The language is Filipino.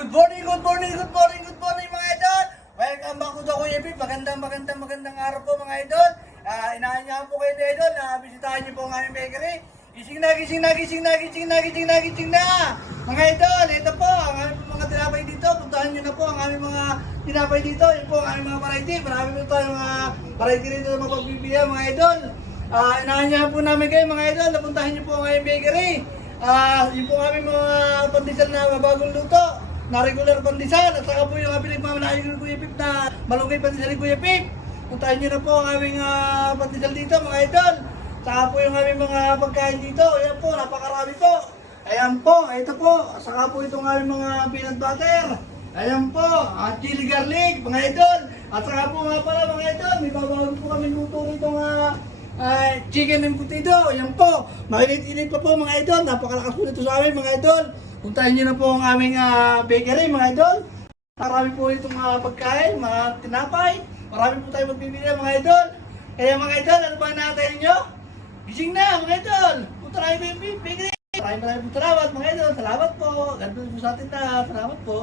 Good morning, good morning, good morning, good morning mga idol! Welcome back to the Kuya Pip. Magandang araw po mga idol. Inaanyahan po kayo ni idol na bisitahin niyo po ang aming bakery. Gising na! Mga idol, ito po ang aming mga tinapay dito. Puntahan niyo na po ang aming mga tinapay dito. Ito po ang aming mga variety. Marami po tayong mga variety rito na mapagbibigyan mga idol. Inaanyahan po namin kayo mga idol na puntahan niyo po ang aming bakery. Yun po aming mga pandesal na bagong luto na regular pandesal at saka po yung pinagmamalayo ng Kuya Pip na malunggay pandesal ni Kuya Pip. Puntahan nyo na po ang aming pandesal dito mga idol. Saka po yung aming mga pagkain dito. Ayan po, napakarami po. Ayan po, ito po. Saka po itong aming mga peanut butter. Ayan po, at chili garlic mga idol. At saka po nga pala mga idol, may babawag po kami luto rito chicken and potato. Ayan po, mainit-init pa po mga idol. Napakalakas po nito sa amin mga idol. Puntahin nyo na po ang aming bakery mga idol. Marami po itong mga pagkain, mga tinapay. Marami po tayo magbibili mga idol. Kaya mga idol, ano ba natin nyo? Gising na mga idol. Punta tayo yung bakery. Maraming salamat mga idol. Salamat po. God bless po sa atin na. Salamat po.